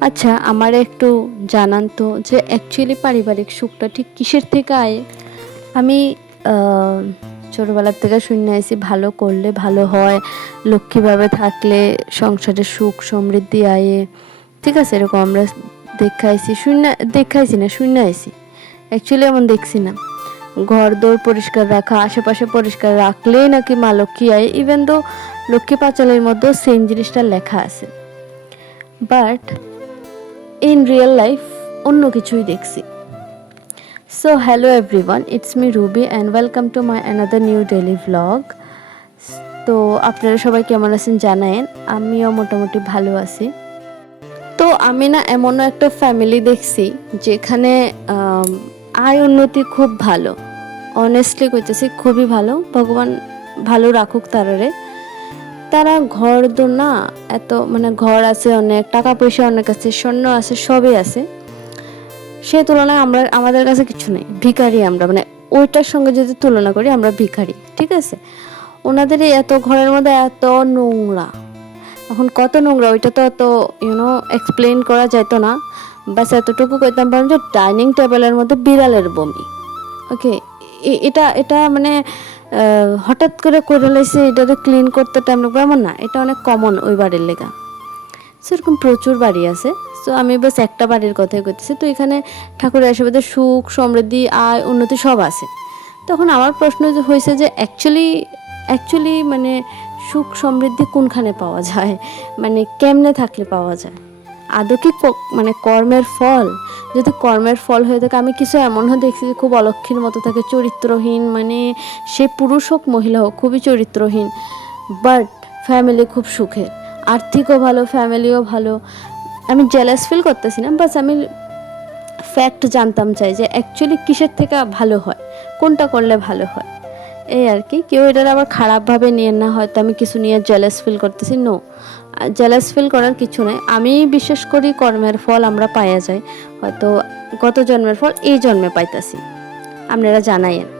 আচ্ছা, আমার একটু জানান তো যে অ্যাকচুয়ালি পারিবারিক সুখটা ঠিক কিসের থেকে আয়? আমি আ ছোটবেলা থেকে শুইনা আইছি ভালো করলে ভালো হয়, লক্ষ্মীভাবে থাকলে সংসারে সুখ সমৃদ্ধি আয়ে। ঠিক আছে? এরকম আমরা দেইখা আইছি, দেইখা আইছি না শুইনা আইছি। অ্যাকচুয়ালি এমন দেখছি না। ঘর-দোর পরিষ্কার রাখা, আশেপাশে পরিষ্কার রাখলেই নাকি মা লক্ষ্মী আয়। ইভেন দো লক্ষ্মী পাঁচালীর মধ্যেও সেম জিনিসটা লেখা আছে। বাট ইন রিয়াল লাইফ অন্য কিছুই দেখছি। So hello everyone, it's me Ruby and welcome to my another new daily vlog. তো আপনারা সবাই কেমন আছেন জানায়েন। আমিও মোটামুটি ভালো আছি। তো আমি না এমনও একটা ফ্যামিলি দেখছি যেখানে আয় উন্নতি খুব ভালো। অনেস্টলি কইতেছি খুবই ভালো। ভগবান ভালো রাখুক তারারে। তারা ঘর-দোর না এত মানে ঘর আছে অনেক, টাকা-পয়সা অনেক আছে, স্বর্ণ আছে, সবই আছে। সে তুলনায় আমাদের কাছে কিছু নেই। ভিখারি আমরা। মানে ওইটার সঙ্গে যদি তুলনা করি আমরা ভিখারি। ঠিক আছে? ওনাদের এই এত ঘরের মধ্যে এত নোংরা। এখন কত নোংরা ওইটা তো অত এক্সপ্লেইন করা যাইত না। বাস এতটুকু কইতাম পারেন যে ডাইনিং টেবিলের মধ্যে বিড়ালের বমি। ওকে? এটা এটা মানে হঠাৎ করে কইরা লাইছে এটারে ক্লিন করতে টাইম লাগবে এমন না। এটা অনেক কমন ওই বাড়ির লেগা। সো এরকম প্রচুর বাড়ি আছে। সো আমি বাস একটা বাড়ির কথাই কইতেছি। তো এখানে ঠাকুরের আশীর্বাদে সুখ, সমৃদ্ধি, আয়, উন্নতি সব আছে। তখন আমার প্রশ্ন হইছে যে অ্যাকচুয়ালি মানে সুখ সমৃদ্ধি কোনখানে পাওয়া যায়? মানে কেমনে থাকলে পাওয়া যায়? আদৌ কি মানে কর্মের ফল? যদি কর্মের ফল হয়ে থাকে, আমি কিছু এমনও দেখছি যে খুব অলক্ষীর মতো থাকে, চরিত্রহীন, মানে সে পুরুষ হোক মহিলা হোক খুবই চরিত্রহীন, বাট ফ্যামিলি খুব সুখের, আর্থিকও ভালো, ফ্যামিলিও ভালো। আমি জেলাস ফিল করতেছি না, বাস আমি ফ্যাক্ট জানতাম চাই যে অ্যাকচুয়ালি কিসের থেকে ভালো হয়, কোনটা করলে ভালো হয়। এই আর কি। কেউ এটার আবার খারাপভাবে নিয়ে না, হয়তো আমি কিছু নিয়ে জেলাস ফিল করতেছি। নো, জেলাস ফিল করার কিছু নেই। আমি বিশ্বাস করি কর্মের ফল আমরা পাইয়া যাই। হয়তো গত জন্মের ফল এই জন্মে পাইতাছি। আপনারা জানাইয়েন।